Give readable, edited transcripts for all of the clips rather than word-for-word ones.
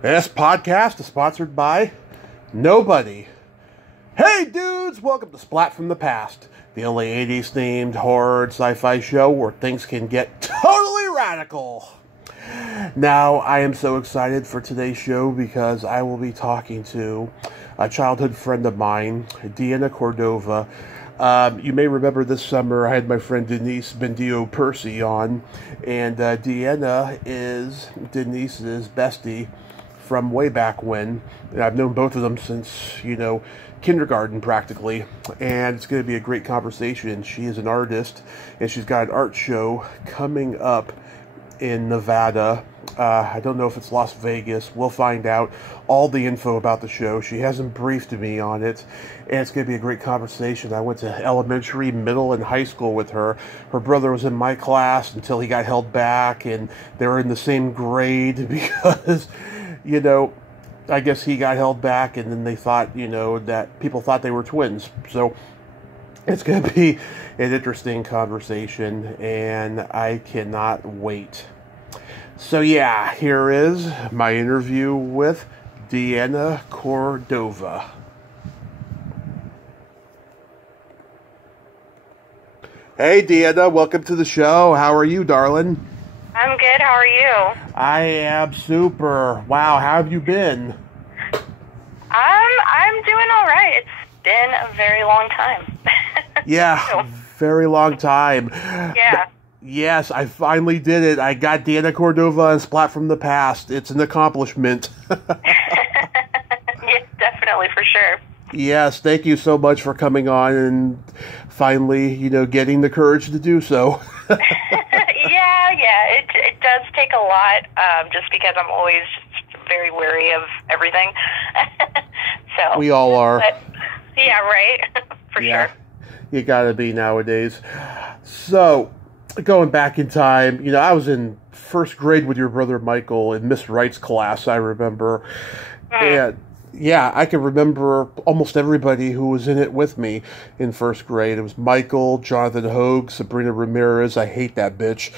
This podcast is sponsored by nobody. Hey dudes, welcome to Splat from the Past, the only 80s themed horror and sci-fi show where things can get totally radical. Now, I am so excited for today's show because I will be talking to a childhood friend of mine, Deanna Cordova. You may remember this summer I had my friend Denise Bendio Percy on, and Deanna is Denise's bestie from way back when. And I've known both of them since, kindergarten practically, and it's going to be a great conversation. She is an artist, and she's got an art show coming up in Nevada. I don't know if it's Las Vegas. We'll find out all the info about the show. She hasn't briefed me on it, and it's going to be a great conversation. I went to elementary, middle, and high school with her. Her brother was in my class until he got held back, and they were in the same grade because, I guess he got held back, and then they thought, that people thought they were twins. So it's going to be an interesting conversation, and I cannot wait. So yeah, here is my interview with Deanna Cordova. Hey Deanna, welcome to the show. How are you, darling? I'm good. How are you? I am super. Wow, how have you been? I'm doing all right. It's been a very long time. Yeah, very long time. Yeah. Yes, I finally did it. I got Deanna Cordova and Splat from the Past. It's an accomplishment. Yeah, definitely, for sure. Yes, thank you so much for coming on and finally, getting the courage to do so. Yeah, it does take a lot, just because I'm always just very wary of everything. So we all are. But, yeah, right? For sure. You gotta be nowadays. So, going back in time, I was in first grade with your brother Michael in Miss Wright's class, I remember. And yeah, I can remember almost everybody who was in it with me in first grade. It was Michael, Jonathan Hogue, Sabrina Ramirez, I hate that bitch,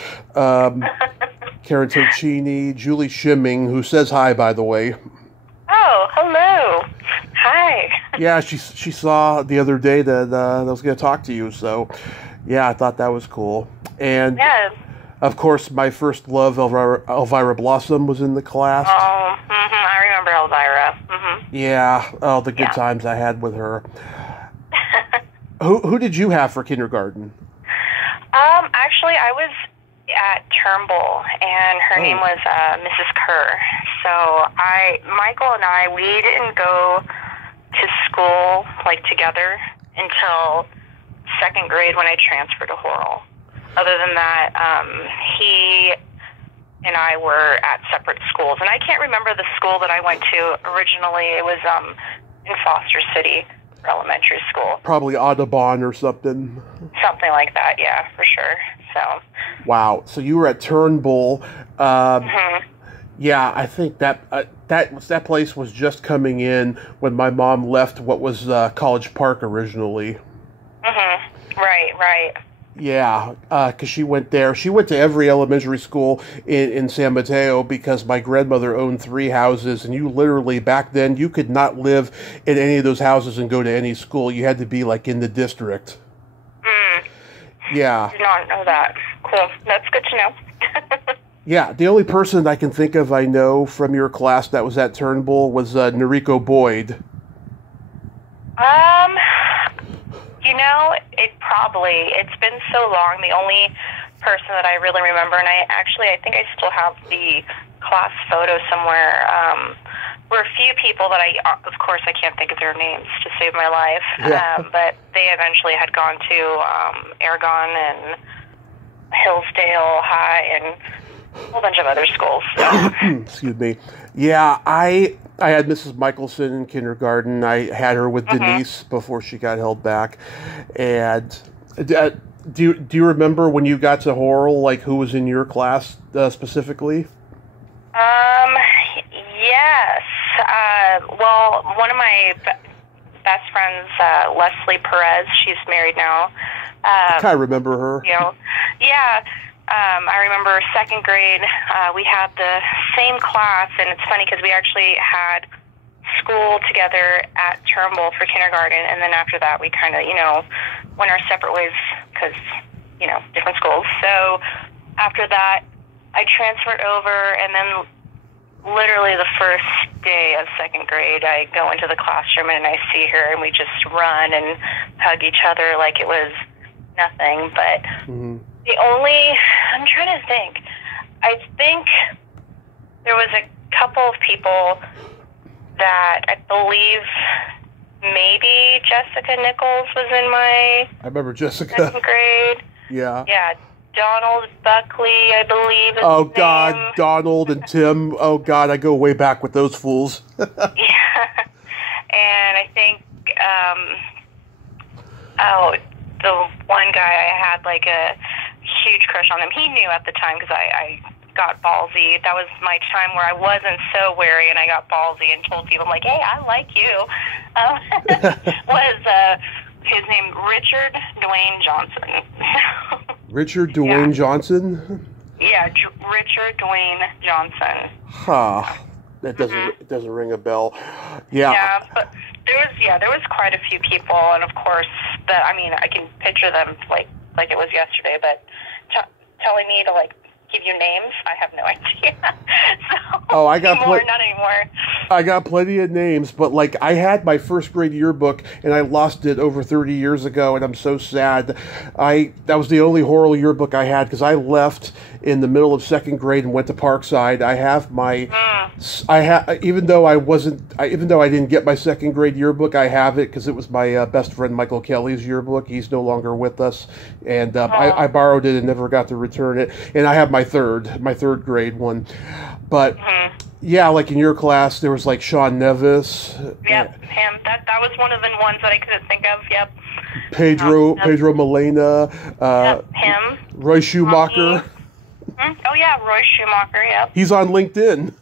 Karen Tocchini, Julie Shimming, who says hi, by the way. Oh, hello. Hi. Yeah, she saw the other day that I was going to talk to you, so yeah, I thought that was cool. And yeah. Of course, my first love, Elvira Blossom, was in the class. Oh, I remember Elvira. Yeah, all the good times I had with her. Who did you have for kindergarten? Actually, I was at Turnbull, and her name was Mrs. Kerr. So Michael and I, we didn't go to school together until second grade when I transferred to Horrell. Other than that, he and I were at separate schools. And I can't remember the school that I went to originally. It was in Foster City Elementary School. Probably Audubon or something. Something like that, yeah, for sure. So. Wow. So you were at Turnbull. Yeah, I think that place was just coming in when my mom left what was College Park originally. Right. Yeah, because she went there. She went to every elementary school in San Mateo because my grandmother owned 3 houses, and you literally, back then, you could not live in any of those houses and go to any school. You had to be, in the district. Yeah. I did not know that. Cool. That's good to know. Yeah, the only person I can think of I know from your class that was at Turnbull was Noriko Boyd. It's been so long. The only person that I really remember, and I think I still have the class photo somewhere, were a few people that of course I can't think of their names to save my life, but they eventually had gone to Aragon and Hillsdale High and a whole bunch of other schools. So. Excuse me. Yeah, I had Mrs. Michelson in kindergarten. I had her with Denise before she got held back. And do you remember when you got to Horrell, who was in your class specifically? Yes. Well, one of my best friends, Leslie Perez, she's married now. I kind of remember her. Yeah. I remember second grade, we had the same class, and it's funny because we actually had school together at Turnbull for kindergarten, and then after that we kind of, went our separate ways because, different schools. So after that, I transferred over, and then literally the first day of second grade, I go into the classroom and I see her, and we just run and hug each other like it was nothing. But I'm trying to think. I think there was a couple of people that I believe maybe Jessica Nichols was in my I remember Jessica. second grade. Yeah. Yeah. Donald Buckley, I believe, is Oh, his God, name. Donald and Tim. Oh, God, I go way back with those fools. Yeah. And I think, the one guy, I had like a huge crush on him. He knew at the time because I got ballsy. That was my time where I wasn't so wary, and I got ballsy and told people, I'm like, hey, I like you. Was his name Richard Dwayne Johnson. Richard Dwayne Johnson? Yeah, Richard Dwayne Johnson. Huh. That doesn't ring a bell. Yeah. Yeah, but there was quite a few people, and of course, I can picture them like it was yesterday. But telling me to give you names, I have no idea. So, I got not anymore. I got plenty of names, but I had my first grade yearbook and I lost it over 30 years ago, and I'm so sad. That was the only Horrell yearbook I had because I left in the middle of second grade and went to Parkside. I have my even though I didn't get my second grade yearbook, I have it because it was my best friend Michael Kelly's yearbook. He's no longer with us, and I borrowed it and never got to return it. And I have my third grade one, but yeah, in your class there was Sean Nevis. Yep, him. That was one of the ones that I couldn't think of. Yep. Pedro Molina. Him. Roy Schumacher. Oh yeah, Roy Schumacher. Yep. He's on LinkedIn.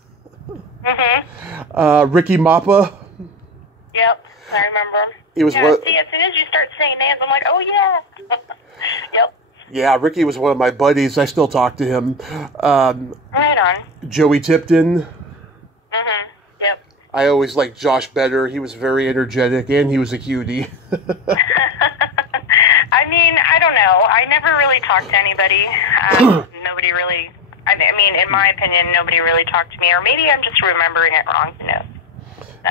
Ricky Mappa. Yep, I remember. He was see, as soon as you start saying names, I'm like, oh yeah. Yep. Yeah, Ricky was one of my buddies. I still talk to him. Right on. Joey Tipton. Yep. I always liked Josh better. He was very energetic, and he was a cutie. I don't know. I never really talked to anybody. Nobody really... in my opinion, nobody really talked to me. Or maybe I'm just remembering it wrong,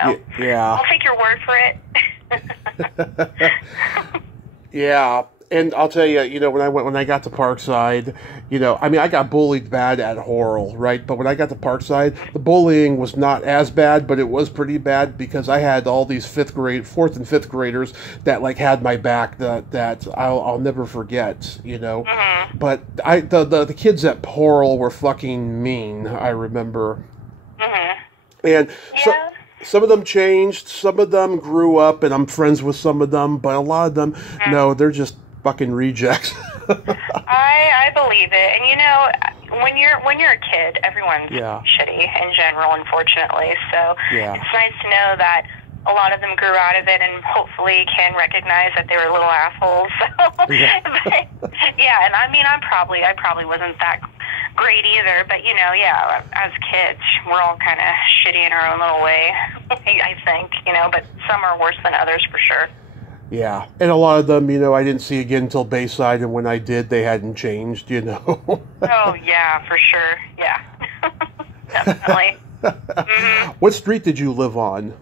So, yeah. I'll take your word for it. Yeah. And I'll tell you, when I got to Parkside, I got bullied bad at Horrell, right? But when I got to Parkside, the bullying was not as bad, but it was pretty bad because I had all these fourth and fifth graders that had my back that I'll never forget, But the kids at Horrell were fucking mean. I remember, and yeah. Some of them changed, some of them grew up, and I'm friends with some of them, but a lot of them, no, they're just fucking rejects. I believe it, and when you're a kid, everyone's shitty in general, unfortunately. So it's nice to know that a lot of them grew out of it and hopefully can recognize that they were little assholes. So, and I probably wasn't that great either, but as kids, we're all kind of shitty in our own little way. I think, but some are worse than others for sure. Yeah, and a lot of them, I didn't see again until Bayside, and when I did, they hadn't changed, Oh, yeah, for sure, yeah. Definitely. What street did you live on?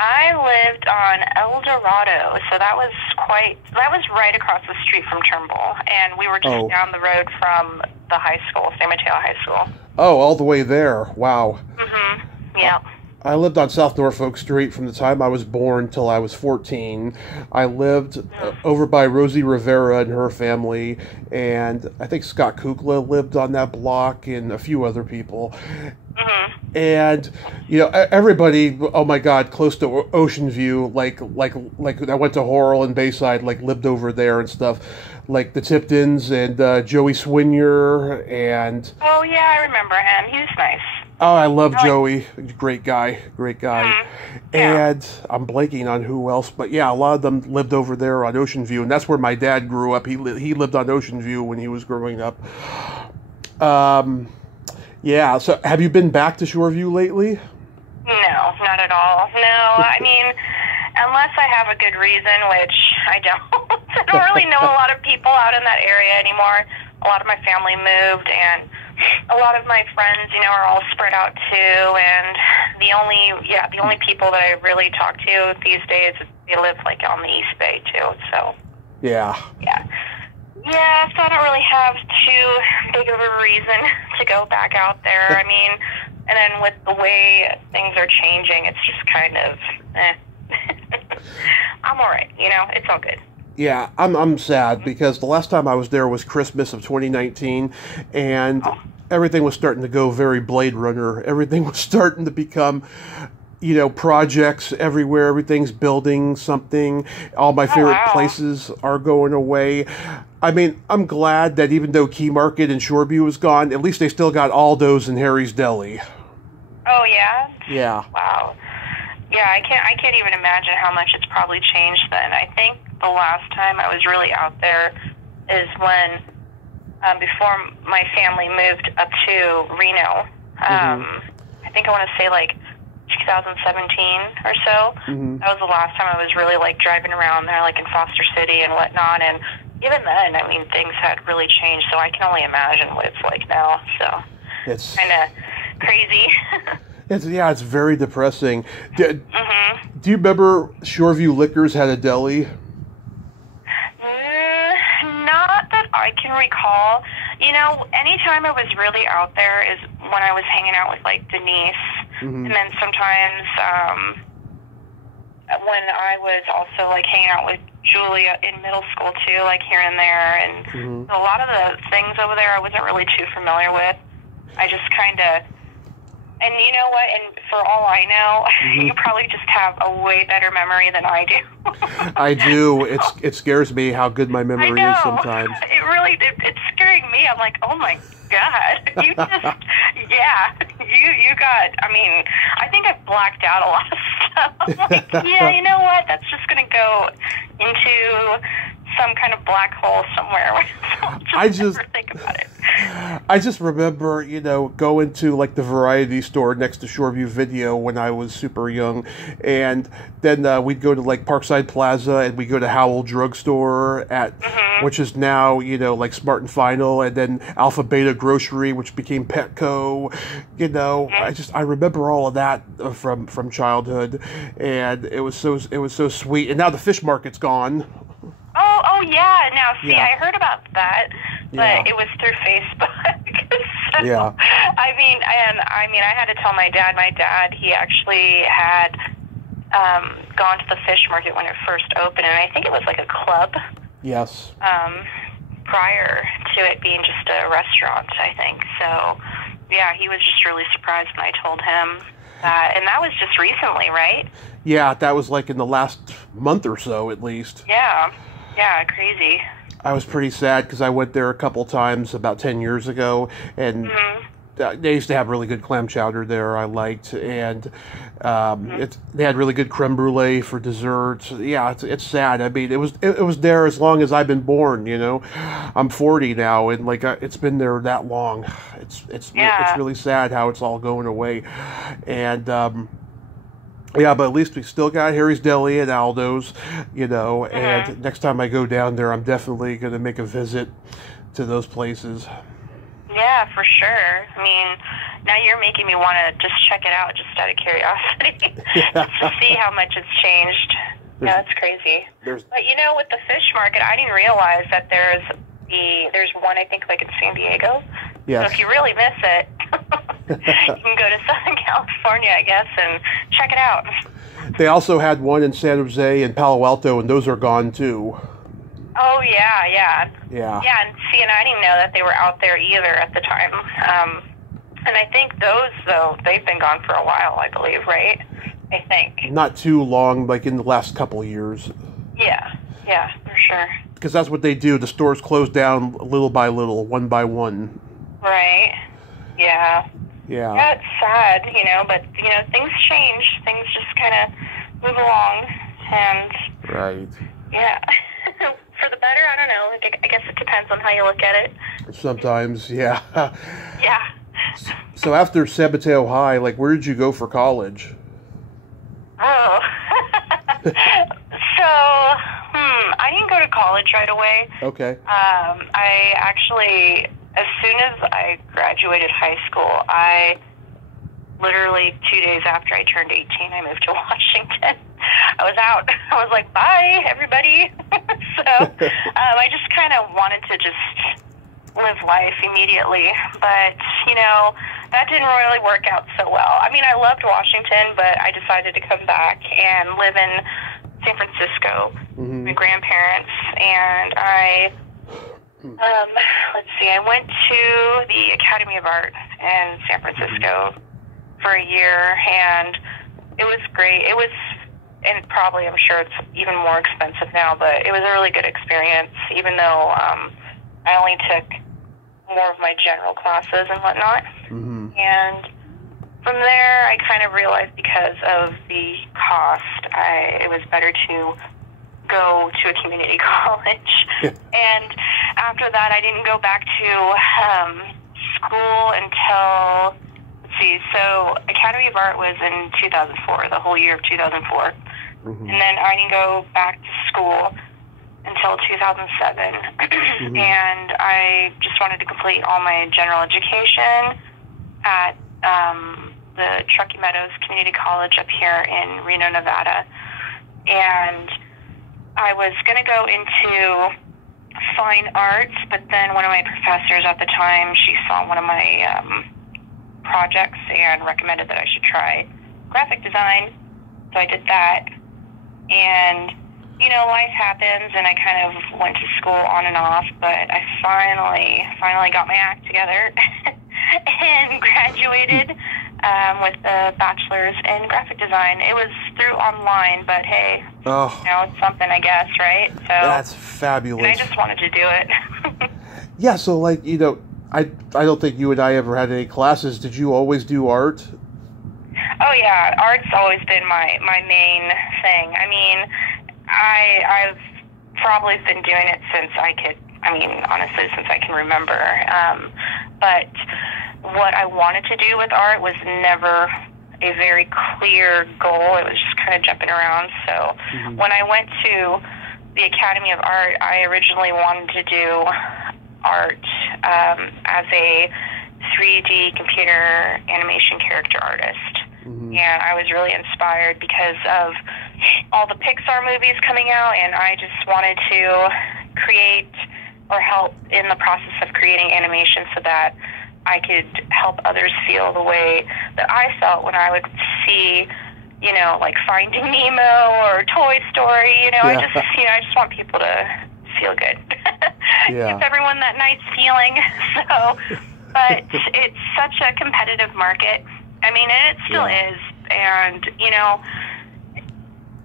I lived on El Dorado, so that was right across the street from Turnbull, and we were just down the road from the high school, San Mateo High School. Oh, all the way there, wow. Yeah. I lived on South Norfolk Street from the time I was born till I was 14. I lived over by Rosie Rivera and her family, and I think Scott Kukla lived on that block and a few other people. And everybody, oh my God, close to Ocean View, like I went to Horrell and Bayside, lived over there and stuff, like the Tiptons and Joey Swinier and. Oh yeah, I remember him. He was nice. Oh, I love Joey. Great guy. Great guy. Yeah. And I'm blanking on who else, but yeah, a lot of them lived over there on Ocean View, and that's where my dad grew up. He lived on Ocean View when he was growing up. Yeah, so have you been back to Shoreview lately? No, not at all. No, I mean, unless I have a good reason, which I don't. I don't really know a lot of people out in that area anymore. A lot of my family moved, and a lot of my friends, are all spread out too. And the only people that I really talk to these days, they live like on the East Bay too. So Yeah. Yeah, so I don't really have too big of a reason to go back out there. I mean, and then with the way things are changing, it's just kind of, I'm all right, it's all good. Yeah, I'm sad because the last time I was there was Christmas of 2019, and everything was starting to go very Blade Runner. Everything was starting to become, projects everywhere. Everything's building something. All my favorite places are going away. I mean, I'm glad that even though Key Market and Shoreview is gone, at least they still got Aldo's and Harry's Deli. Oh, yeah? Yeah. Wow. Yeah, I can't even imagine how much it's probably changed then. I think the last time I was really out there is when, before my family moved up to Reno. I think I want to say like 2017 or so. That was the last time I was really like driving around there, like in Foster City and whatnot. And even then, I mean, things had really changed. So I can only imagine what it's like now. So it's kind of crazy. It's very depressing. Do you remember Shoreview Liquors had a deli? Not that I can recall. Anytime I was really out there is when I was hanging out with, like, Denise. And then sometimes when I was also, like, hanging out with Julia in middle school, too, like, here and there. And a lot of the things over there I wasn't really too familiar with. I just kind of... And you know what? And for all I know, you probably just have a way better memory than I do. I do. It scares me how good my memory is sometimes. It really, it's scaring me. I'm like, oh my God. You just, you got, I mean, I think I've blacked out a lot of stuff. I'm like, yeah, you know what? That's just going to go into some kind of black hole somewhere. I just never think about it. I just remember, going to like the variety store next to Shoreview Video when I was super young, and then we'd go to like Parkside Plaza, and we'd go to Howell Drugstore which is now like Smart and Final, and then Alpha Beta Grocery, which became Petco. I remember all of that from childhood, and it was so sweet. And now the fish market's gone. Oh yeah. Now, see, I heard about that, but it was through Facebook. So, I mean, I had to tell my dad. My dad, he actually had gone to the fish market when it first opened, and I think it was like a club. Yes. Prior to it being just a restaurant, I think. So, yeah, he was just really surprised when I told him that, and that was just recently, right? Yeah, that was like in the last month or so, at least. Yeah, crazy. I was pretty sad because I went there a couple times about 10 years ago, and they used to have really good clam chowder there I liked, and they had really good creme brulee for dessert. Yeah, it's sad. I mean, it was there as long as I've been born, I'm 40 now, and like it's been there that long. It's really sad how it's all going away. And yeah, but at least we still got Harry's Deli and Aldo's, and next time I go down there, I'm definitely going to make a visit to those places. Yeah, for sure. I mean, now you're making me want to just check it out just out of curiosity, just to see how much it's changed. It's crazy. But, with the fish market, I didn't realize that there's one, I think, like in San Diego. Yes. So if you really miss it, you can go to Southern California, I guess, and check it out. They also had one in San Jose and Palo Alto, and those are gone too. Oh, yeah. Yeah. Yeah, and see, and I didn't know that they were out there either at the time. And I think those, though, they've been gone for a while, I believe, right? I think. Not too long, like in the last couple of years. Yeah, for sure. Because that's what they do. The stores close down little by little, one by one. Right. Yeah. Yeah. Yeah, it's sad, but, things change. Things just kind of move along, and... Right. Yeah. For the better, I don't know. I guess it depends on how you look at it. Sometimes, yeah. Yeah. So after San Mateo High, like, where did you go for college? Oh. I didn't go to college right away. Okay. I actually, as soon as I graduated high school, literally 2 days after I turned 18, I moved to Washington. I was out. I was like, bye, everybody. I just kind of wanted to just live life immediately. But, that didn't really work out so well. I mean, I loved Washington, but I decided to come back and live in San Francisco with my grandparents. And I went to the Academy of Art in San Francisco for a year, and it was great. It was, and probably I'm sure it's even more expensive now, but it was a really good experience, even though I only took more of my general classes and whatnot. And from there, I kind of realized because of the cost, it was better to go to a community college. And after that, I didn't go back to school until, so Academy of Art was in 2004, the whole year of 2004. And then I didn't go back to school until 2007. And I just wanted to complete all my general education at the Truckee Meadows Community College up here in Reno, Nevada. And I was going to go into fine arts, but then one of my professors at the time, she saw one of my projects and recommended that I should try graphic design. So I did that. And, life happens, and I kind of went to school on and off, but I finally got my act together and graduated with a bachelor's in graphic design. It was through online, but hey, it's something, I guess, right? So that's fabulous. And I just wanted to do it. Yeah, so I don't think you and I ever had any classes. Did you always do art? Oh yeah, art's always been my main thing. I mean, I've probably been doing it since honestly, since I can remember. But what I wanted to do with art was never a very clear goal. It was just kind of jumping around. So when I went to the Academy of Art, I originally wanted to do art as a 3D computer animation character artist. And I was really inspired because of all the Pixar movies coming out, and I just wanted to create or help in the process of creating animation so that I could help others feel the way that I felt when I would see, like Finding Nemo or Toy Story. I just want people to feel good. Give everyone that nice feeling. But it's such a competitive market. I mean, and it still is. And,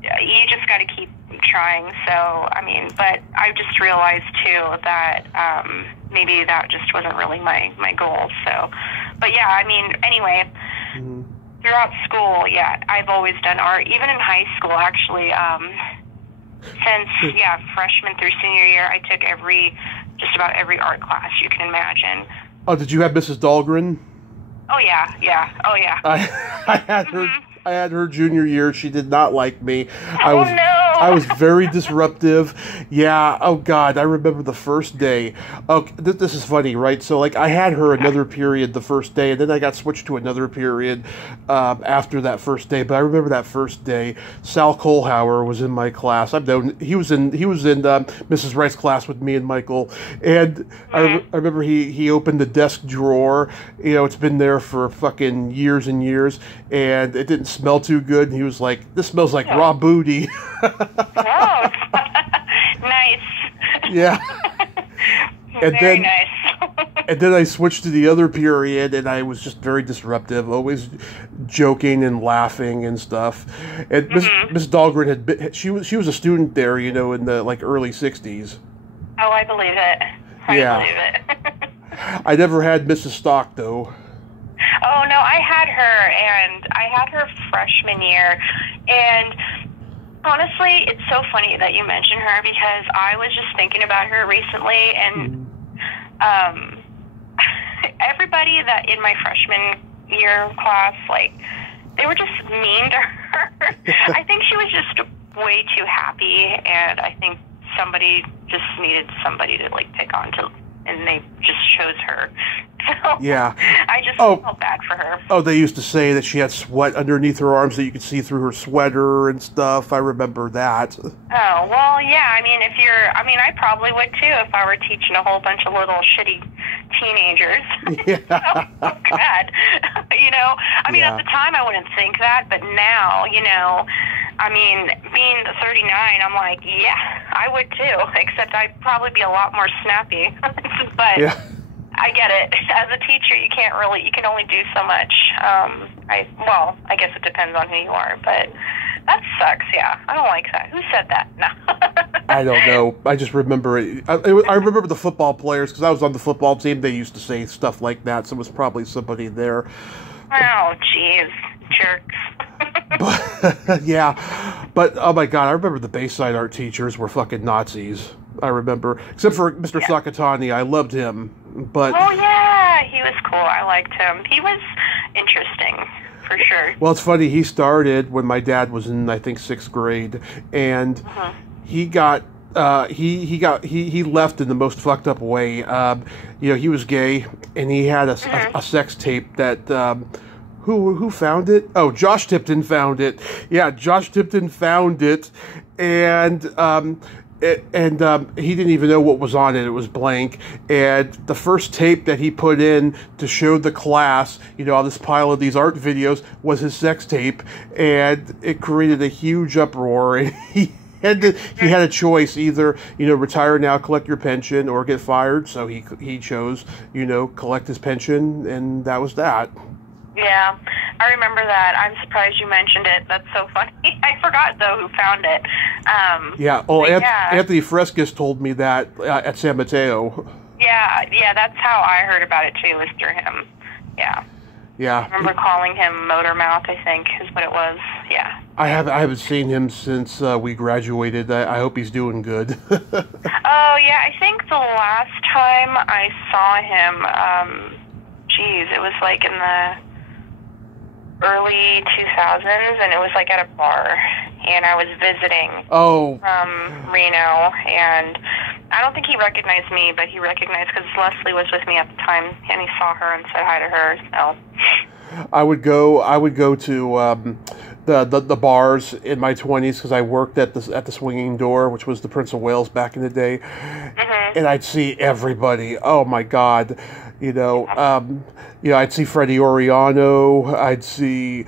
you just got to keep trying. So, but I just realized, too, that maybe that just wasn't really my goal. So, but yeah, anyway, throughout school, I've always done art. Even in high school, actually, since, freshman through senior year, I took just about every art class you can imagine. Oh, did you have Mrs. Dahlgren? Oh, yeah. Oh, yeah. I had her junior year. She did not like me. No. I was very disruptive. Yeah. Oh God. I remember the first day. Oh, this is funny, right? So I had her another period the first day, and then I got switched to another period after that first day. But I remember that first day. Sal Kohlhauer was in my class. I've known he was in Mrs. Wright's class with me and Michael, and I remember he opened the desk drawer. It's been there for fucking years and years, and it didn't smell too good. And he was like, "This smells like raw booty." Oh, nice. Yeah. And very nice. And then I switched to the other period, and I was just very disruptive, always joking and laughing and stuff. And Miss Dahlgren had been, she was a student there, in the early '60s. Oh, I believe it. I believe it. I never had Mrs. Stock though. Oh, no, I had her freshman year, and honestly, it's so funny that you mentioned her because I was just thinking about her recently, and everybody that in my freshman year class, like, they were just mean to her. I think she was just way too happy, and I think somebody just needed somebody to, like, pick on to, and they just chose her. So yeah. I just felt bad for her. Oh, they used to say that she had sweat underneath her arms that you could see through her sweater and stuff. I remember that. Oh, well, yeah, I mean, I probably would too if I were teaching a whole bunch of little shitty teenagers. Yeah. Oh, God. At the time I wouldn't think that, but now, being 39, I'm like, yeah, I would too, except I'd probably be a lot more snappy. But yeah. I get it. As a teacher, you can only do so much. I guess it depends on who you are, but that sucks, yeah. I don't like that. Who said that? No. I don't know. I just remember it. I remember the football players, because I was on the football team. They used to say stuff like that, so it was probably somebody there. Oh, jeez. Jerks. Yeah. But, oh my God, I remember the Bayside art teachers were fucking Nazis. I remember. Except for Mr. Sakatani. I loved him. But oh, yeah. He was cool. I liked him. He was interesting, for sure. Well, it's funny. He started when my dad was in, I think, 6th grade. And he got... he left in the most fucked up way. He was gay, and he had a sex tape that who found it? Oh, Josh Tipton found it. Yeah, Josh Tipton found it, and he didn't even know what was on it. It was blank. And the first tape that he put in to show the class, on this pile of these art videos, was his sex tape, and it created a huge uproar. And he had a choice: either retire now, collect your pension, or get fired. So he chose collect his pension, and that was that. Yeah, I remember that. I'm surprised you mentioned it. That's so funny. I forgot, though, who found it. Yeah. Oh, Anthony Frescus told me that at San Mateo. Yeah, that's how I heard about it, too, was through him. Yeah. Yeah. I remember calling him Motor Mouth, I think, is what it was. Yeah. I haven't seen him since we graduated. I hope he's doing good. Oh, yeah, I think the last time I saw him, it was like in the early 2000s, and it was like at a bar, and I was visiting from Reno, and I don't think he recognized me, but he recognized, because Leslie was with me at the time, and he saw her and said hi to her. So I would go to the bars in my 20s, because I worked at the Swinging Door, which was the Prince of Wales back in the day, and I'd see everybody. Oh my God. I'd see Freddie Oriano. I'd see,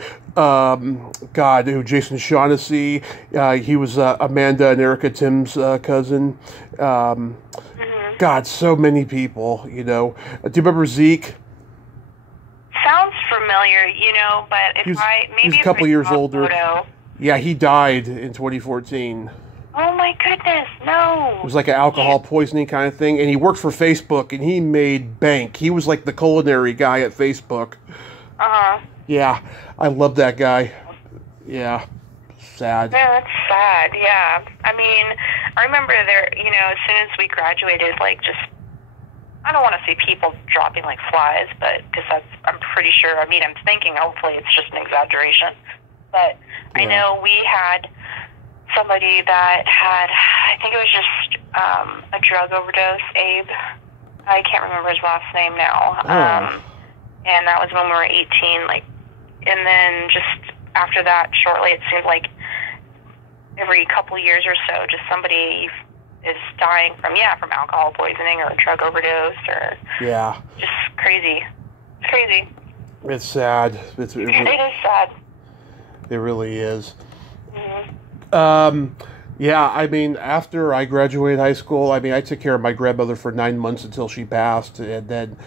Jason Shaughnessy. He was Amanda and Erica Tim's cousin. God, so many people. Do you remember Zeke? Sounds familiar, but he was a couple years older. Yeah, he died in 2014. Oh my goodness, no. It was like an alcohol poisoning kind of thing, and he worked for Facebook, and he made bank. He was like the culinary guy at Facebook. Yeah, I love that guy. Yeah, sad. Yeah, that's sad, yeah. I remember there, as soon as we graduated, I don't want to see people dropping like flies, but, because I'm pretty sure, I'm thinking hopefully it's just an exaggeration, but yeah. I know we had somebody that had, I think it was just a drug overdose, Abe. I can't remember his last name now. And that was when we were 18. And then just after that, shortly, it seemed like every couple years or so, just somebody is dying from alcohol poisoning or a drug overdose or just crazy. It's crazy. It's sad. It is sad. It really is. Mm-hmm. After I graduated high school, I took care of my grandmother for 9 months until she passed, and then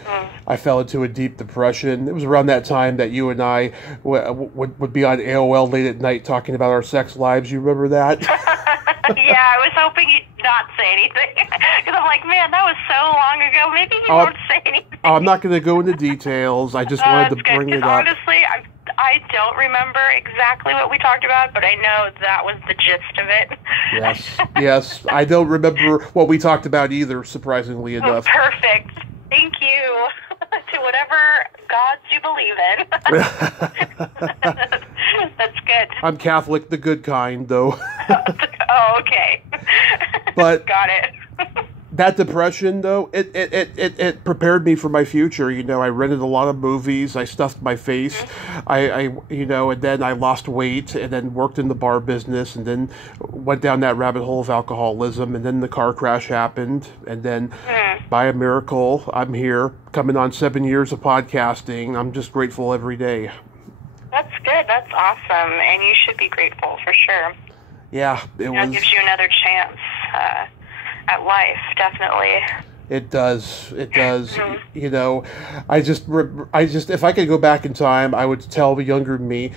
I fell into a deep depression. It was around that time that you and I would be on AOL late at night talking about our sex lives. You remember that? Yeah, I was hoping you'd not say anything. Because I'm like, man, that was so long ago. Maybe you won't say anything. I'm not going to go into details. I just wanted to bring it up. Honestly, I don't remember exactly what we talked about, but I know that was the gist of it. Yes. I don't remember what we talked about either, surprisingly enough. Perfect. Thank you to whatever gods you believe in. That's good. I'm Catholic, the good kind, though. Oh, okay. But got it. That depression, though, it prepared me for my future. You know, I rented a lot of movies. I stuffed my face. And then I lost weight, and then worked in the bar business, and then went down that rabbit hole of alcoholism, and then the car crash happened, and then by a miracle, I'm here, coming on 7 years of podcasting. I'm just grateful every day. That's good. That's awesome, and you should be grateful for sure. Yeah, it gives you another chance at life, definitely. It does. You know, I just, if I could go back in time, I would tell the younger me,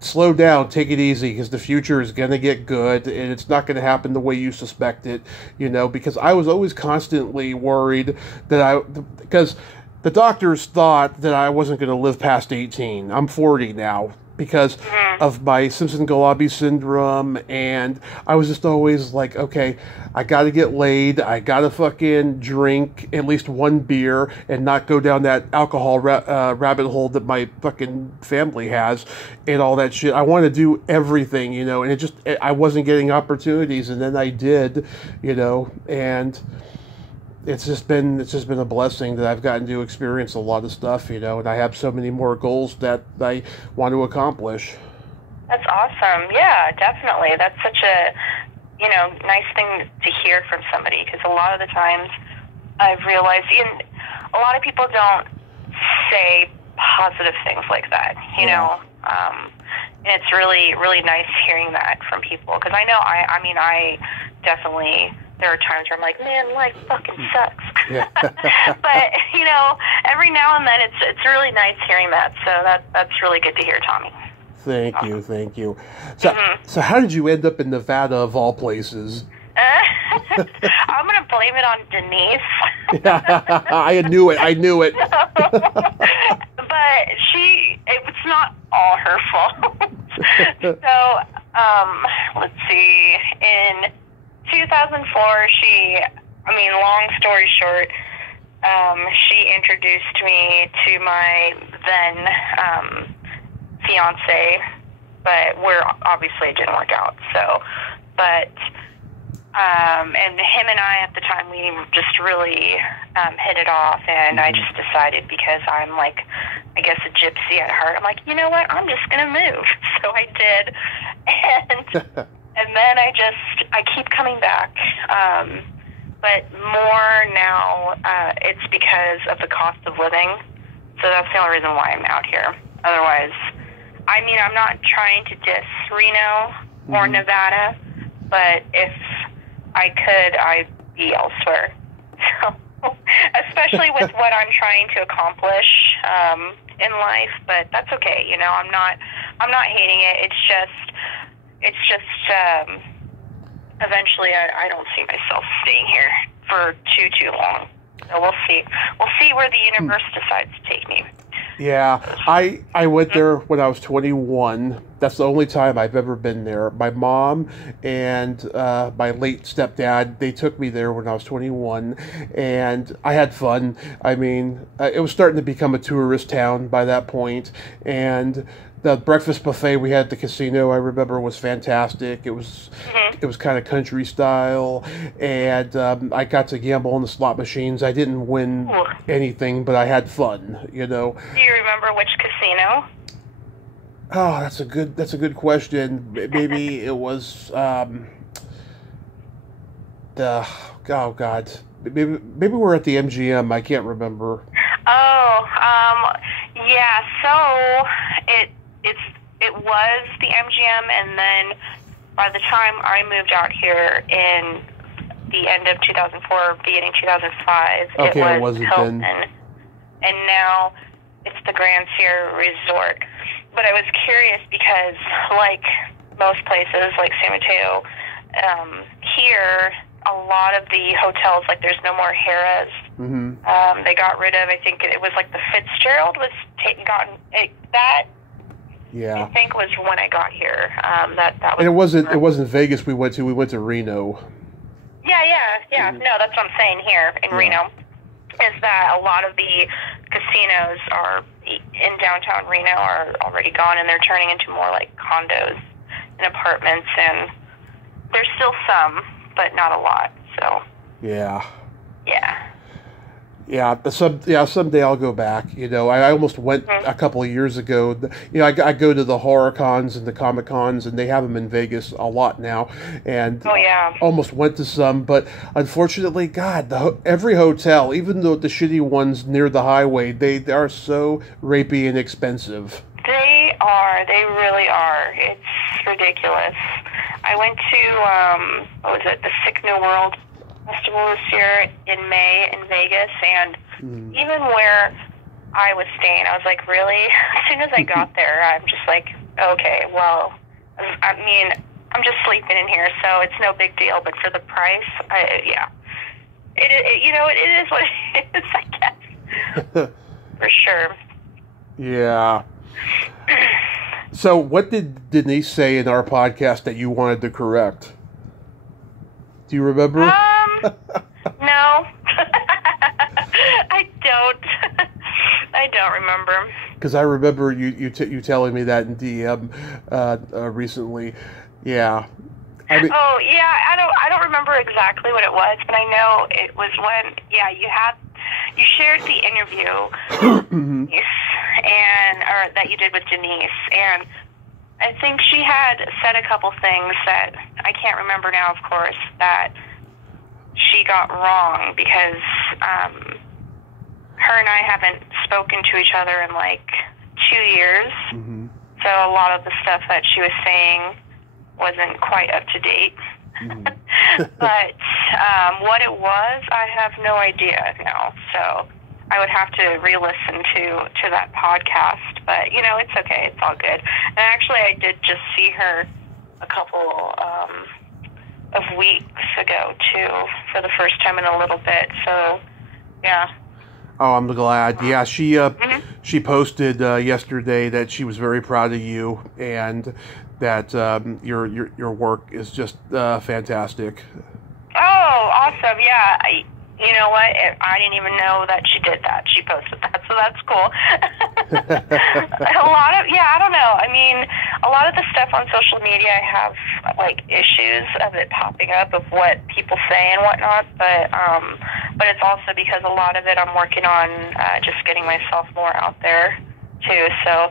slow down, take it easy, because the future is going to get good, and it's not going to happen the way you suspect it, you know, because I was always constantly worried because the doctors thought that I wasn't going to live past 18. I'm 40 now, because of my Simpson-Galabi syndrome, and I was just always like, okay, I got to get laid, I got to fucking drink at least one beer and not go down that alcohol rabbit hole that my fucking family has and all that shit. I want to do everything, you know, and I wasn't getting opportunities, and then I did, you know, and it's just been a blessing that I've gotten to experience a lot of stuff, you know, and I have so many more goals that I want to accomplish. That's awesome. Yeah, definitely. That's such a, nice thing to hear from somebody, because a lot of the times I've realized, a lot of people don't say positive things like that, you know. And it's really, really nice hearing that from people, because I know, I definitely, there are times where I'm like, man, life fucking sucks. Yeah. But, every now and then it's really nice hearing that. So that's really good to hear, Tommy. Thank you. So how did you end up in Nevada, of all places? I'm going to blame it on Denise. I knew it. But it's not all her fault. So, let's see, in 2004, long story short, she introduced me to my then fiance, but it didn't work out. So, but and him and I at the time, we just really hit it off, and I just decided, because I'm like, I guess, a gypsy at heart, I'm like, you know what, I'm just gonna move. So I did, and then I keep coming back. But more now, it's because of the cost of living. So that's the only reason why I'm out here. Otherwise, I'm not trying to diss Reno or Nevada, but if I could, I'd be elsewhere. So, especially with what I'm trying to accomplish in life, but that's okay. I'm not hating it. It's just eventually I don't see myself staying here for too long. So we'll see. We'll see where the universe decides to take me. Yeah, I went there when I was 21. That's the only time I've ever been there. My mom and my late stepdad, they took me there when I was 21, and I had fun. It was starting to become a tourist town by that point, and the breakfast buffet we had at the casino, I remember, was fantastic. It was kind of country style, and I got to gamble on the slot machines. I didn't win anything, but I had fun, Do you remember which casino? Oh, that's a good question. Maybe it was Maybe we're at the MGM. I can't remember. Yeah. So it was the MGM, and then by the time I moved out here in the end of 2004, beginning 2005, it was Hilton, and now it's the Grand Sierra Resort. But I was curious because, like most places, like San Mateo, here, a lot of the hotels, like there's no more Harrah's. Mm-hmm. They got rid of, I think it was like the Fitzgerald was that. Yeah. I think was when I got here. That was. And it wasn't Vegas we went to Reno. Yeah. No, that's what I'm saying here in Reno. Is that a lot of the casinos are in downtown Reno are already gone, and they're turning into more like condos and apartments, and there's still some, but not a lot. So. Yeah. Yeah. Someday I'll go back. You know, I almost went a couple of years ago. You know, I go to the horror cons and the Comic Cons, and they have them in Vegas a lot now. And almost went to some, but unfortunately, God, every hotel, even though the shitty ones near the highway, they are so rapey and expensive. They are. They really are. It's ridiculous. I went to the Sick New World Festival this year in May in Vegas, and even where I was staying, I was like, really? As soon as I got there, I'm just like, okay, well, I mean, I'm just sleeping in here, so it's no big deal, but for the price, it is what it is, I guess. For sure. Yeah. So what did Denise say in our podcast that you wanted to correct? Do you remember? No. I don't remember. Because I remember you telling me that in DM recently. Yeah. I mean, I don't remember exactly what it was, but I know it was when you shared the interview or that you did with Denise, and I think she had said a couple things that I can't remember now, of course, that she got wrong because her and I haven't spoken to each other in like 2 years. Mm-hmm. So a lot of the stuff that she was saying wasn't quite up to date. Mm-hmm. But what it was, I have no idea now. So I would have to re-listen to that podcast. But, you know, it's okay. It's all good. And actually, I did just see her a couple of weeks ago, too, for the first time in a little bit. So, yeah. Oh, I'm glad. Yeah, she posted yesterday that she was very proud of you and that your work is just fantastic. Oh, awesome! Yeah, you know what? I didn't even know that she did that. She posted that, so that's cool. I don't know. I mean, a lot of the stuff on social media, I have like issues of it popping up of what people say and whatnot, but it's also because a lot of it I'm working on just getting myself more out there too. So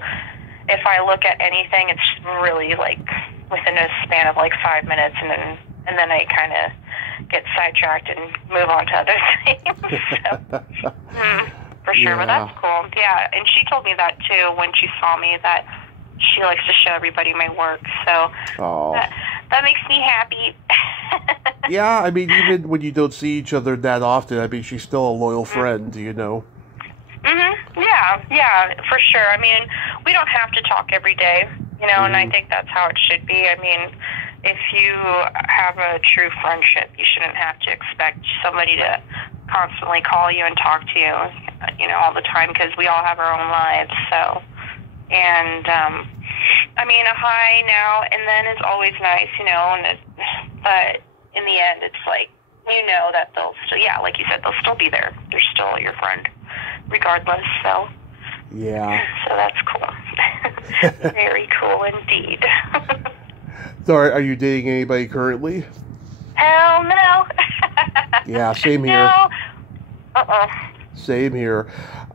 if I look at anything, it's really like within a span of like 5 minutes, and then I kind of get sidetracked and move on to other things. So, for sure, yeah. But that's cool. Yeah, and she told me that too when she saw me, that she likes to show everybody my work. So that makes me happy. Yeah, I mean, even when you don't see each other that often, I mean, she's still a loyal friend, you know. Yeah, for sure. I mean, we don't have to talk every day, you know, and I think that's how it should be. I mean, if you have a true friendship, you shouldn't have to expect somebody to constantly call you and talk to you, you know, all the time, because we all have our own lives. So, and I mean, a hi now and then is always nice, you know, but in the end, it's like, you know that they'll still, like you said, they'll still be there. They're still your friend, regardless. So, yeah. So that's cool. Very cool indeed. So, are you dating anybody currently? Hell no. Yeah, same here. No. Same here.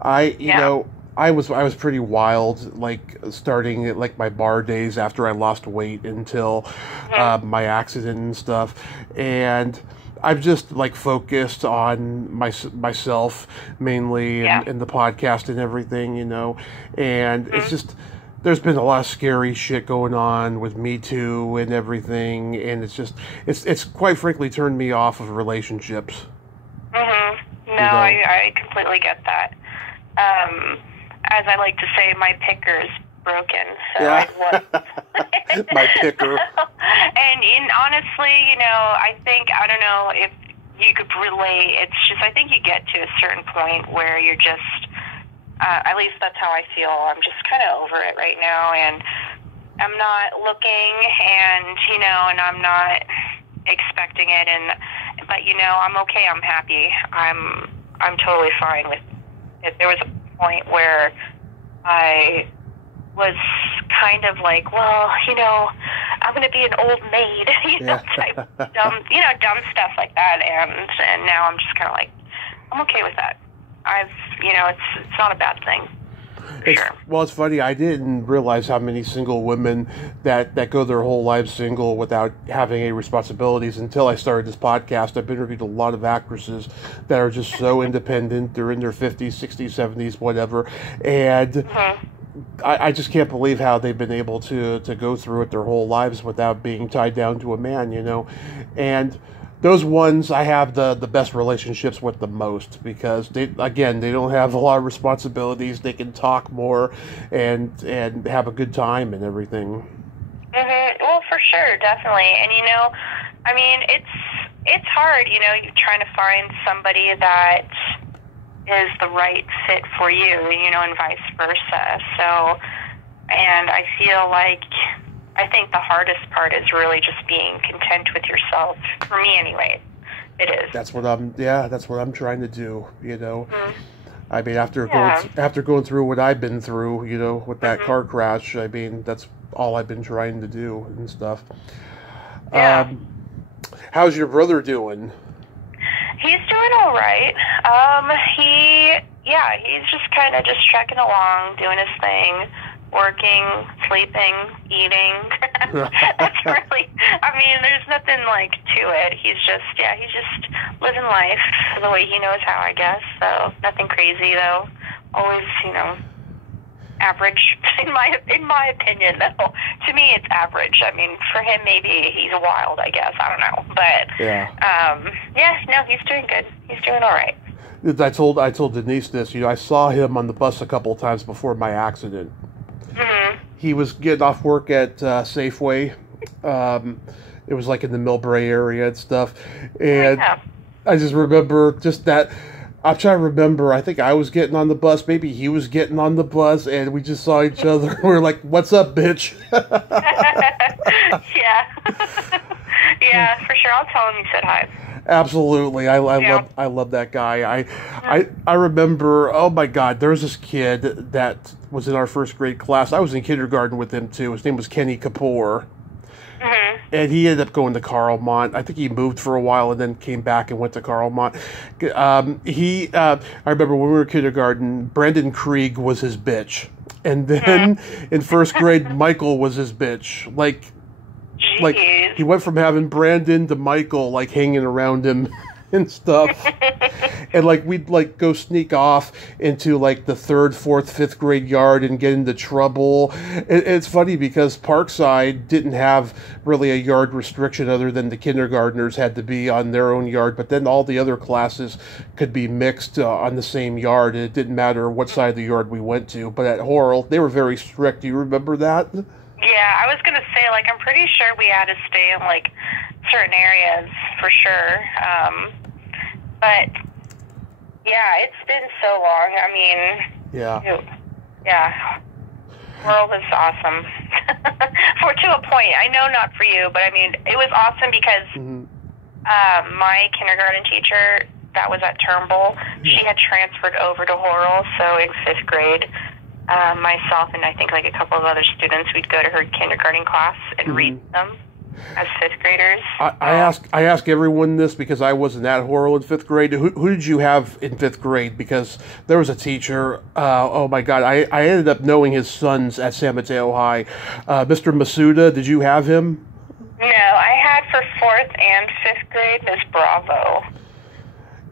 You know, I was pretty wild, like starting at like my bar days after I lost weight until my accident and stuff, and I've just like focused on myself mainly and the podcast and everything, you know, and it's just. There's been a lot of scary shit going on with Me Too and everything, and it's quite frankly turned me off of relationships. No, you know? I completely get that. As I like to say, my picker is broken. So yeah. My picker. And honestly, I think, I don't know if you could relate. It's just, I think you get to a certain point where you're just, at least that's how I feel. I'm just kind of over it right now, and I'm not looking, and, and I'm not expecting it, but, I'm okay. I'm happy. I'm totally fine with it. There was a point where I was kind of like, well, I'm going to be an old maid, type dumb stuff like that. And now I'm just kind of like, I'm okay with that. It's not a bad thing. Sure. Well, it's funny. I didn't realize how many single women that go their whole lives single without having any responsibilities until I started this podcast. I've interviewed a lot of actresses that are just so independent. They're in their 50s, 60s, 70s, whatever. And I just can't believe how they've been able to go through it their whole lives without being tied down to a man, And those ones I have the best relationships with the most because they don't have a lot of responsibilities. They can talk more and have a good time and everything. Well, for sure, definitely. And I mean, it's hard. You're trying to find somebody that is the right fit for you, and vice versa. So, and I feel like, I think the hardest part is really just being content with yourself. For me, anyway, it is. That's what I'm trying to do. I mean, after going through what I've been through, with that car crash. I mean, that's all I've been trying to do and stuff. Yeah. How's your brother doing? He's doing all right. He's just kind of just trekking along, doing his thing. Working, sleeping, eating. That's really, I mean, there's nothing to it. He's just living life the way he knows how, I guess. So nothing crazy though. Always, average in my opinion though. To me, it's average. I mean, for him, maybe he's wild, I guess. I don't know, but he's doing good. He's doing all right. I told Denise this. I saw him on the bus a couple of times before my accident. He was getting off work at Safeway. It was in the Millbrae area and stuff. And I just remember that. I'm trying to remember. I think I was getting on the bus. Maybe he was getting on the bus. And we just saw each other. We were like, what's up, bitch? Yeah, for sure. I'll tell him you said hi. Absolutely. I love that guy. I remember, oh my God, there was this kid that was in our first grade class. I was in kindergarten with him too. His name was Kenny Kapoor. And he ended up going to Carlmont. I think he moved for a while and then came back and went to Carlmont. I remember when we were in kindergarten, Brandon Krieg was his bitch. And then in first grade, Michael was his bitch. He went from having Brandon to Michael, hanging around him and stuff. And, we'd, go sneak off into, the 3rd, 4th, 5th grade yard and get into trouble. It's funny because Parkside didn't have really a yard restriction other than the kindergartners had to be on their own yard. But then all the other classes could be mixed on the same yard. And it didn't matter what side of the yard we went to. But at Horrell, they were very strict. Do you remember that? Yeah, I was going to say, I'm pretty sure we had to stay in, certain areas, for sure. But, yeah, it's been so long. I mean, world is awesome. To a point. I know not for you, but, I mean, it was awesome because my kindergarten teacher that was at Turnbull, she had transferred over to Horrell, so in 5th grade. Myself and I think a couple of other students, we'd go to her kindergarten class and read them as 5th graders. I ask everyone this because I wasn't at Horrell in 5th grade. Who did you have in 5th grade? Because there was a teacher. Oh my God, I ended up knowing his sons at San Mateo High. Mr. Masuda, did you have him? No, I had for 4th and 5th grade Miss Bravo.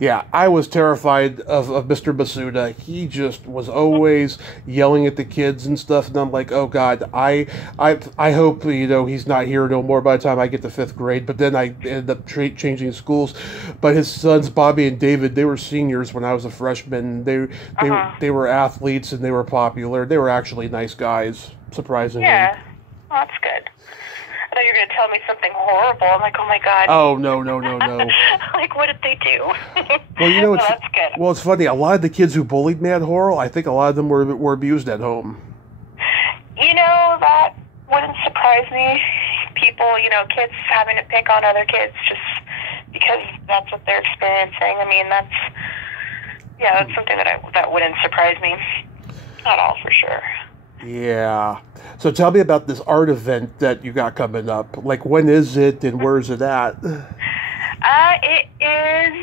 Yeah, I was terrified of Mr. Masuda. He just was always yelling at the kids and stuff, and I'm like, oh God, I hope he's not here no more by the time I get to 5th grade. But then I ended up changing schools. But his sons, Bobby and David, they were seniors when I was a freshman. They were athletes and they were popular. They were actually nice guys, surprisingly. Yeah, well, that's good. I thought you were going to tell me something horrible. I'm like, oh my God. Oh, no. Like, what did they do? Well, you know, well, that's good. Well, it's funny. A lot of the kids who bullied Mad Horror, I think a lot of them were abused at home. You know, that wouldn't surprise me. People, kids having to pick on other kids just because that's what they're experiencing. I mean, that's something that wouldn't surprise me at all, for sure. Yeah. So tell me about this art event that you got coming up. Like, when is it and where is it at? It is,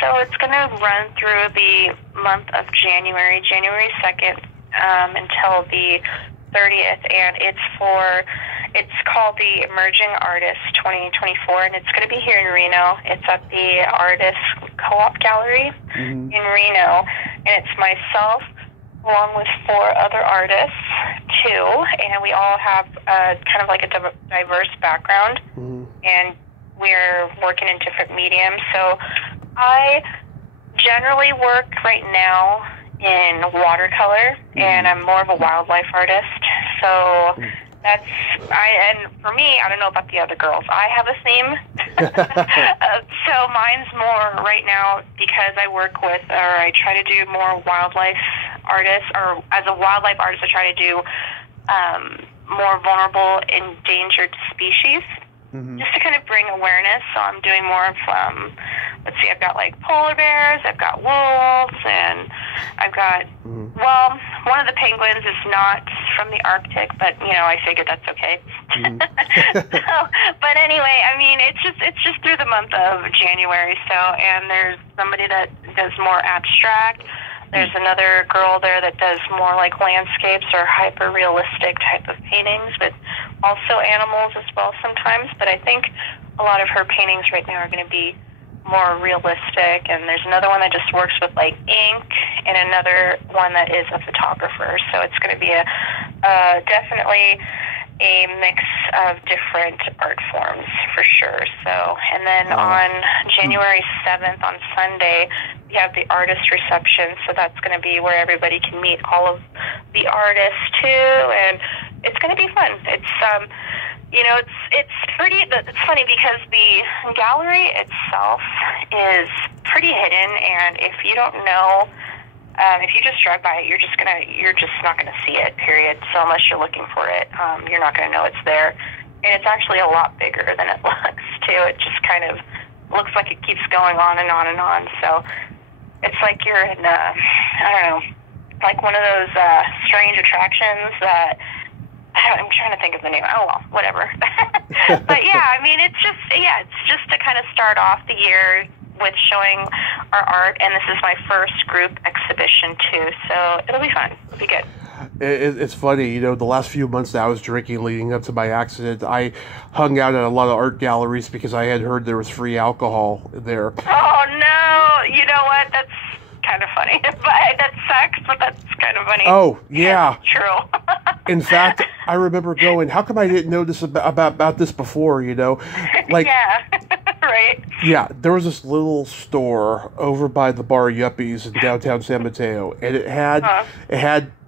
so it's going to run through the month of January 2nd, until the 30th, and it's called the Emerging Artist 2024, and it's going to be here in Reno. It's at the Artist Co-op Gallery in Reno, and it's myself along with 4 other artists too, and we all have kind of like a diverse background, and we're working in different mediums. So I generally work right now in watercolor, and I'm more of a wildlife artist. So and for me, I don't know about the other girls, I have a theme. So mine's more right now, because I work with, or I try to do more wildlife artists, or as a wildlife artist, I try to do more vulnerable, endangered species, just to kind of bring awareness. So I'm doing more of, let's see, I've got like polar bears, I've got wolves, and I've got, well, one of the penguins is not from the Arctic, but, I figured that's okay. But anyway, I mean, it's just through the month of January, and there's somebody that does more abstract. There's another girl there that does more like landscapes or hyper-realistic type of paintings, but also animals as well sometimes. But I think a lot of her paintings right now are going to be more realistic. And there's another one that just works with like ink, and another one that is a photographer. So it's going to be definitely a mix of different art forms for sure. So, and then on January 7th, on Sunday, we have the artist reception. So that's going to be where everybody can meet all of the artists too, and it's going to be fun. It's it's funny because the gallery itself is pretty hidden, and if you don't know, if you just drive by it, you're just not gonna see it, period. So unless you're looking for it, you're not gonna know it's there. And it's actually a lot bigger than it looks too. It just kind of looks like it keeps going on and on and on. So it's like you're in, I don't know, like one of those strange attractions that, I'm trying to think of the name. Oh, well, whatever. But yeah, I mean, it's just to kind of start off the year with showing our art, and this is my first group exhibition too, so it'll be fun. It'll be good. It's funny, the last few months that I was drinking leading up to my accident, I hung out at a lot of art galleries because I had heard there was free alcohol there. Oh no, you know what? That's kind of funny. But that sucks, but that's kind of funny. Oh, yeah. It's true. In fact, I remember going, how come I didn't know this about this before, Like, yeah, right. Yeah, there was this little store over by the Bar Yuppies in downtown San Mateo, and it had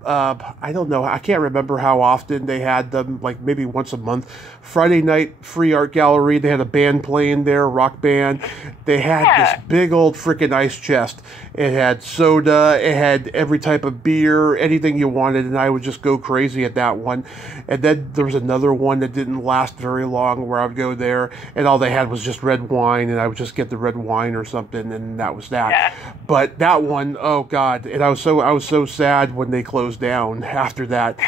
I don't know, I can't remember how often they had them, like maybe once a month. Friday night free art gallery, they had a band playing there, a rock band. They had this big old freaking ice chest. It had soda, it had every type of beer, anything you wanted, and I would just go crazy at that one. And then there was another one that didn't last very long where I would go there, and all they had was just red wine, and I would just get the red wine or something, and that was that. Yeah. But that one, oh God, and I was so sad when they closed down after that,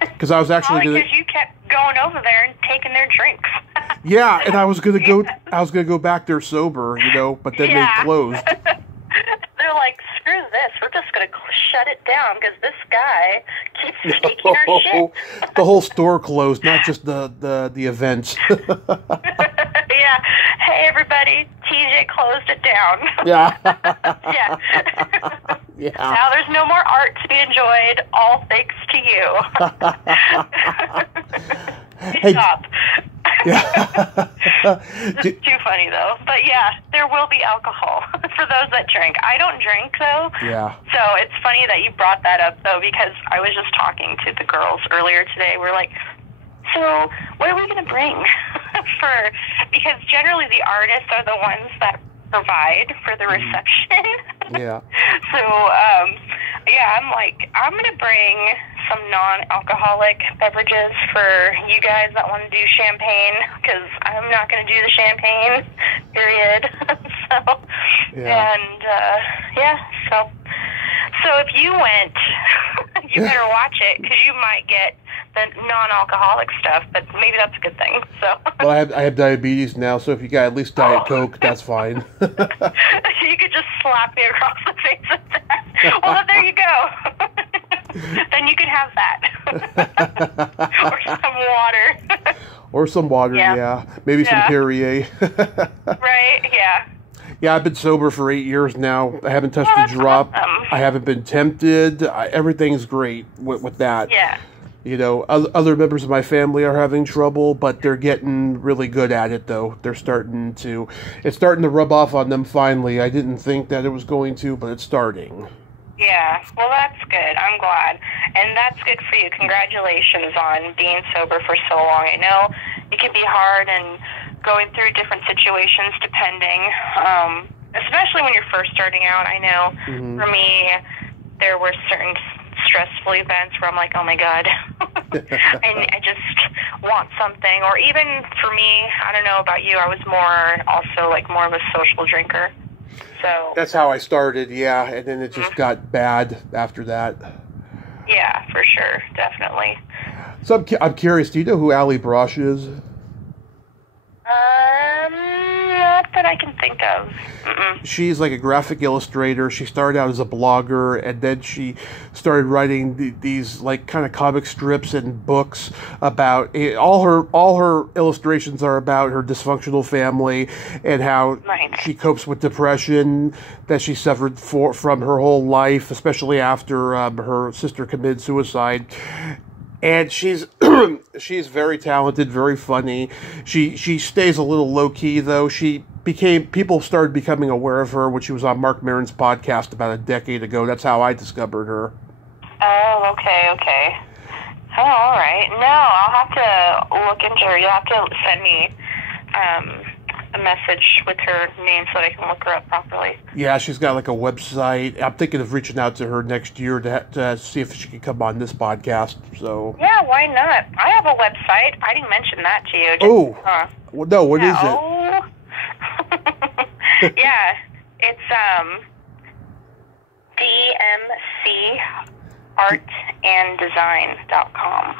because I was actually because you kept going over there and taking their drinks. Yeah, and I was gonna go back there sober, but then they closed. They're like, screw this, we're just gonna shut it down because this guy keeps taking our shit. The whole store closed, not just the events. Yeah. Hey everybody, TJ closed it down. Yeah. Yeah. Yeah. Now there's no more art to be enjoyed, all thanks to you. Hey, stop. Yeah. It's too funny though. But yeah, there will be alcohol for those that drink. I don't drink though. Yeah. So it's funny that you brought that up though, because I was just talking to the girls earlier today. We're like, so what are we going to bring? because generally the artists are the ones that provide for the reception. Yeah. So, yeah, I'm like, I'm going to bring some non-alcoholic beverages for you guys that want to do champagne, because I'm not going to do the champagne, period. So, Yeah. and, yeah, so if you went, you better watch it, because you might get the non-alcoholic stuff, but maybe that's a good thing. So. Well, I have diabetes now, so if you got at least Diet Coke, that's fine. You could just slap me across the face with that. Well, there you go. Then you can have that. Or some water. Or some water, yeah. Maybe some Perrier. Right, yeah. Yeah, I've been sober for 8 years now. I haven't touched a drop. Awesome. I haven't been tempted. Everything's great with that. Yeah. You know, other members of my family are having trouble, but they're getting really good at it, though. It's starting to rub off on them finally. I didn't think that it was going to, but it's starting. Yeah, well, that's good. I'm glad. And that's good for you. Congratulations on being sober for so long. I know it can be hard and going through different situations depending, especially when you're first starting out. I know for me, there were certain stressful events where I'm like, oh my God, I just want something. Or even for me, I don't know about you, I was more of a social drinker. So that's how I started, yeah, and then it just got bad after that. Yeah, for sure, definitely. So I'm curious, do you know who Allie Brosh is? Not that I can think of. She's like a graphic illustrator. She started out as a blogger, and then she started writing these like kind of comic strips and books about all her illustrations are about her dysfunctional family and how she copes with depression that she suffered from her whole life, especially after her sister committed suicide. And she's very talented, very funny. She stays a little low key though. People started becoming aware of her when she was on Mark Maron's podcast about a decade ago. That's how I discovered her. Oh, okay. Oh, all right. No, I'll have to look into her. You'll have to send me a message with her name so that I can look her up properly. Yeah, she's got like a website. I'm thinking of reaching out to her next year to see if she can come on this podcast. So yeah, why not? I have a website. I didn't mention that to you. Well, no, what is it? Oh. Yeah, it's DMCArtandDesign.com.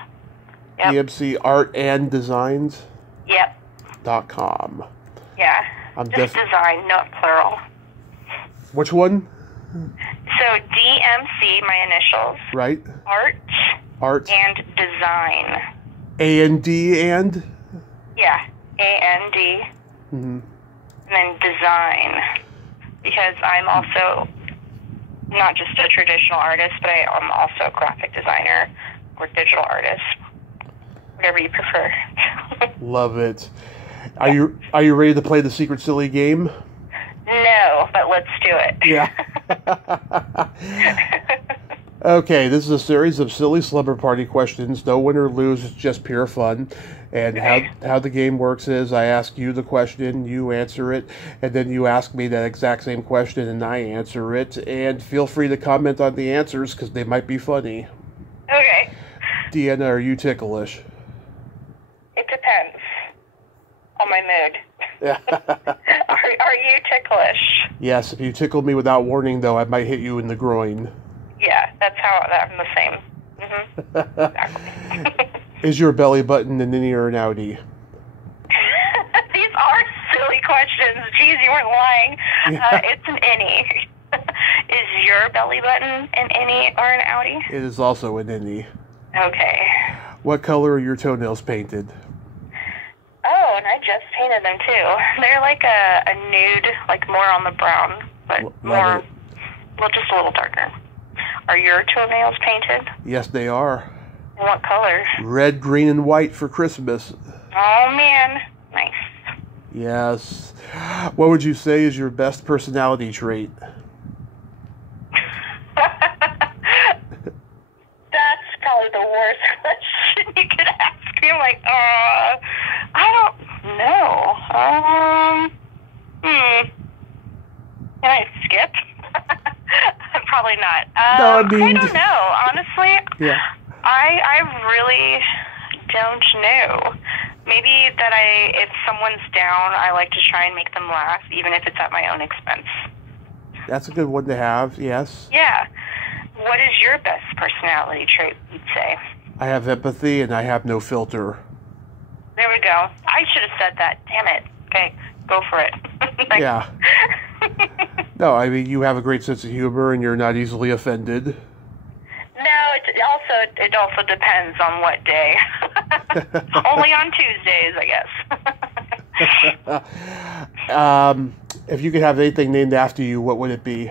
Yep. DMCArtandDesigns? Yep. .com. Yeah. Just design, not plural. Which one? So DMC, my initials. Right. Art. And design. A-N-D and? Yeah. A-N-D. Mm-hmm. And then design. Because I'm also not just a traditional artist, but I'm also a graphic designer or digital artist. Whatever you prefer. Love it. Are you ready to play the Secret Silly game? No, but let's do it. Yeah. Okay, this is a series of silly slumber party questions. No win or lose, it's just pure fun. And how the game works is I ask you the question, you answer it, and then you ask me that exact same question and I answer it. And feel free to comment on the answers because they might be funny. Okay. Deanna, are you ticklish? It depends on my mood. Are you ticklish? Yes, if you tickle me without warning, though, I might hit you in the groin. Yeah, I'm the same. Mm-hmm. Exactly. Is your belly button an innie or an outie? These are silly questions. Jeez, you weren't lying. It's an innie. Is your belly button an innie or an outie? It is also an innie. Okay. What color are your toenails painted? Oh, and I just painted them too. They're like a nude, like more on the brown, but just a little darker. Are your toenails painted? Yes, they are. What color? Red, green, and white for Christmas. Oh, man. Nice. Yes. What would you say is your best personality trait? That's probably the worst question you could ask me. I'm like, I don't Can I skip? Probably not. No, I mean, I don't know. Honestly, yeah. I really don't know. Maybe that if someone's down, I like to try and make them laugh, even if it's at my own expense. That's a good one to have, yes. Yeah. What is your best personality trait, you'd say? I have empathy and I have no filter. There we go. I should have said that. Damn it. Okay, go for it. Yeah. No, I mean, you have a great sense of humor and you're not easily offended. No, it also depends on what day. Only on Tuesdays, I guess. If you could have anything named after you, what would it be?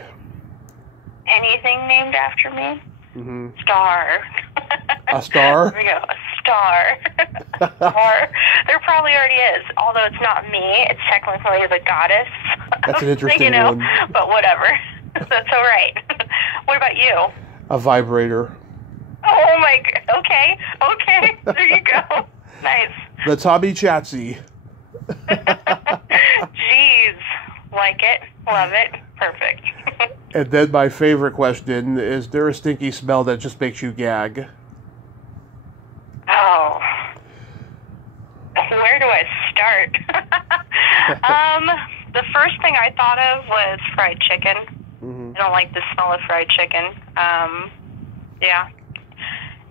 Anything named after me? Mm-hmm. Star. A star? There we go. A star. Star. There probably already is. Although it's not me. It's technically the goddess. That's an interesting one. But whatever. That's all right. What about you? A vibrator. Oh my god. Okay. Okay. There you go. Nice. The Tommy Chatsy. Jeez. Like it. Love it. Perfect. And then my favorite question, is there a stinky smell that just makes you gag? Oh. Where do I start? The first thing I thought of was fried chicken. Mm-hmm. I don't like the smell of fried chicken. Yeah.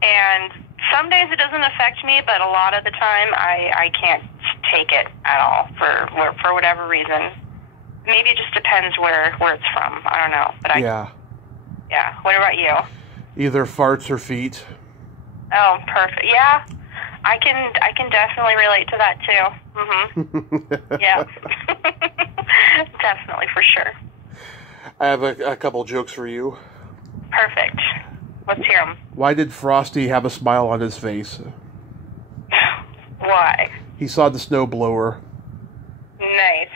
And some days it doesn't affect me, but a lot of the time I can't take it at all for whatever reason. Maybe it just depends where it's from. I don't know. But yeah. Yeah. What about you? Either farts or feet. Oh, perfect. Yeah. I can definitely relate to that too. Mhm. Yeah. Definitely, for sure. I have a couple jokes for you. Perfect. Let's hear them. Why did Frosty have a smile on his face? Why? He saw the snowblower. Nice.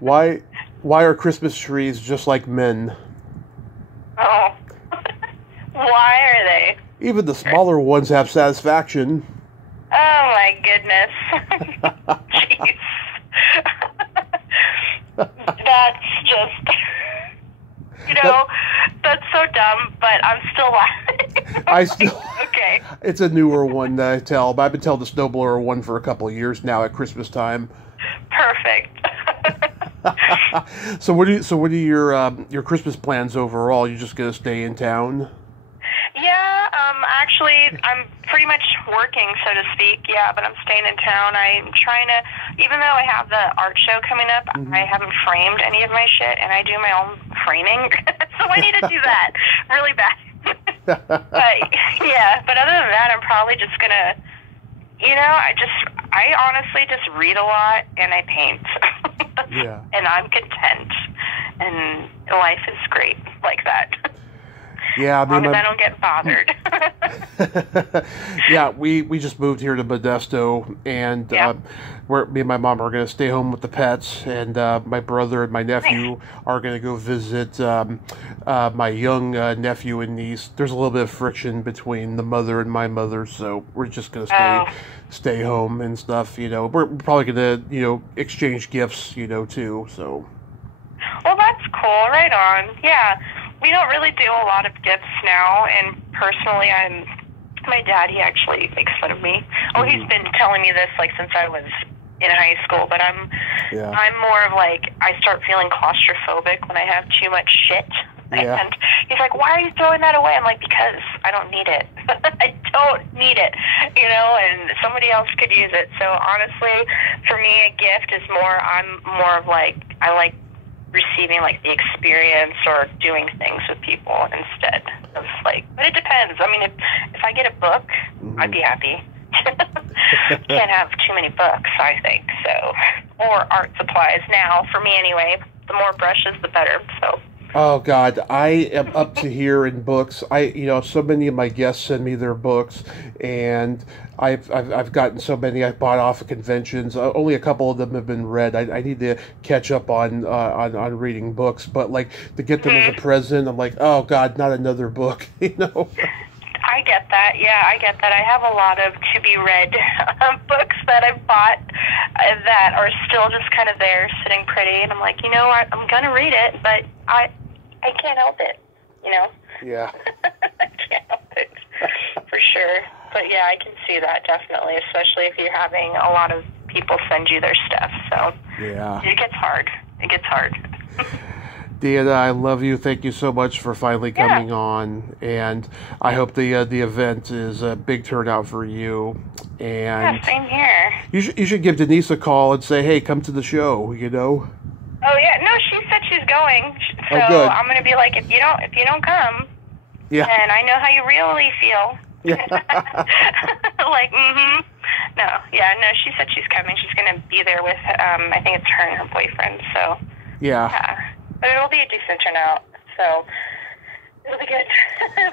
Why are Christmas trees just like men? Oh. Why are they? Even the smaller ones have satisfaction. Oh my goodness. Jeez. That's just, that's so dumb, but I'm still laughing. Okay. It's a newer one that I tell, but I've been telling the snowblower one for a couple of years now at Christmas time. Perfect. So what are your Christmas plans overall? You just gonna stay in town? Yeah, actually, I'm pretty much working, so to speak, yeah, but I'm staying in town. I'm trying to, even though I have the art show coming up, mm-hmm. I haven't framed any of my shit, and I do my own framing, so I need to do that really bad. But, yeah, but other than that, I'm probably just gonna, I honestly just read a lot, and I paint. Yeah. And I'm content, and life is great like that. Yeah, as long as I don't get bothered. Yeah, we just moved here to Modesto, and me and my mom are going to stay home with the pets, and my brother and my nephew are going to go visit my young nephew and niece. There's a little bit of friction between the mother and my mother, so we're just going to stay home and stuff. We're probably going to exchange gifts, too. So. Well, that's cool. Right on. Yeah. We don't really do a lot of gifts now, and personally, my dad, he actually makes fun of me. Oh, he's been telling me this, since I was in high school, but I'm more of, I start feeling claustrophobic when I have too much shit. Yeah. And he's like, why are you throwing that away? I'm like, because I don't need it. I don't need it, and somebody else could use it. So, honestly, for me, a gift is I'm more of, I like receiving the experience or doing things with people instead of but it depends. I mean, if I get a book, mm-hmm. I'd be happy. Can't have too many books, I think, so, or art supplies now, for me anyway. The more brushes, the better, so. Oh God, I am up to here in books. So many of my guests send me their books, and I've gotten so many I bought off of conventions. Only a couple of them have been read. I need to catch up on reading books, but to get them as a present, I'm like, oh God, not another book, I I get that. Yeah, I get that. I have a lot of to-be-read books that I've bought that are still just kind of there, sitting pretty, and I'm like, you know what, I'm going to read it, but I can't help it, you know? Yeah. I can't help it, for sure. But yeah, I can see that, definitely, especially if you're having a lot of people send you their stuff, so yeah. It gets hard. It gets hard. Deanna, I love you. Thank you so much for finally coming on, and I hope the event is a big turnout for you. And yeah, same here. You should give Denise a call and say, hey, come to the show, you know? Oh, yeah. No, she said she's going, so good. I'm going to be like, if you don't come, yeah. then I know how you really feel. Yeah. Like, No, yeah, no, she said she's coming. She's going to be there with, I think it's her and her boyfriend, so. Yeah. But it'll be a decent turnout, so it'll be good.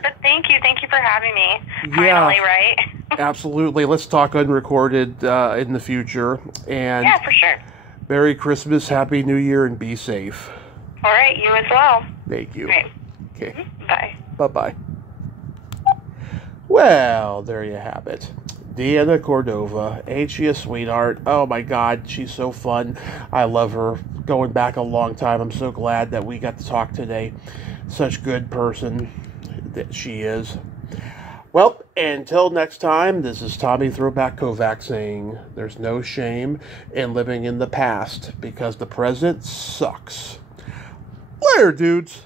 But thank you for having me. Finally, right? Absolutely. Let's talk unrecorded in the future. And yeah, for sure. Merry Christmas, Happy New Year, and be safe. All right, you as well. Thank you. Right. Okay. Bye. Bye-bye. Well, there you have it. Deanna Cordova. Ain't she a sweetheart? Oh, my God. She's so fun. I love her. Going back a long time. I'm so glad that we got to talk today. Such good person that she is. Well, until next time, this is Tommy Throwback Kovac saying there's no shame in living in the past because the present sucks. Later, dudes.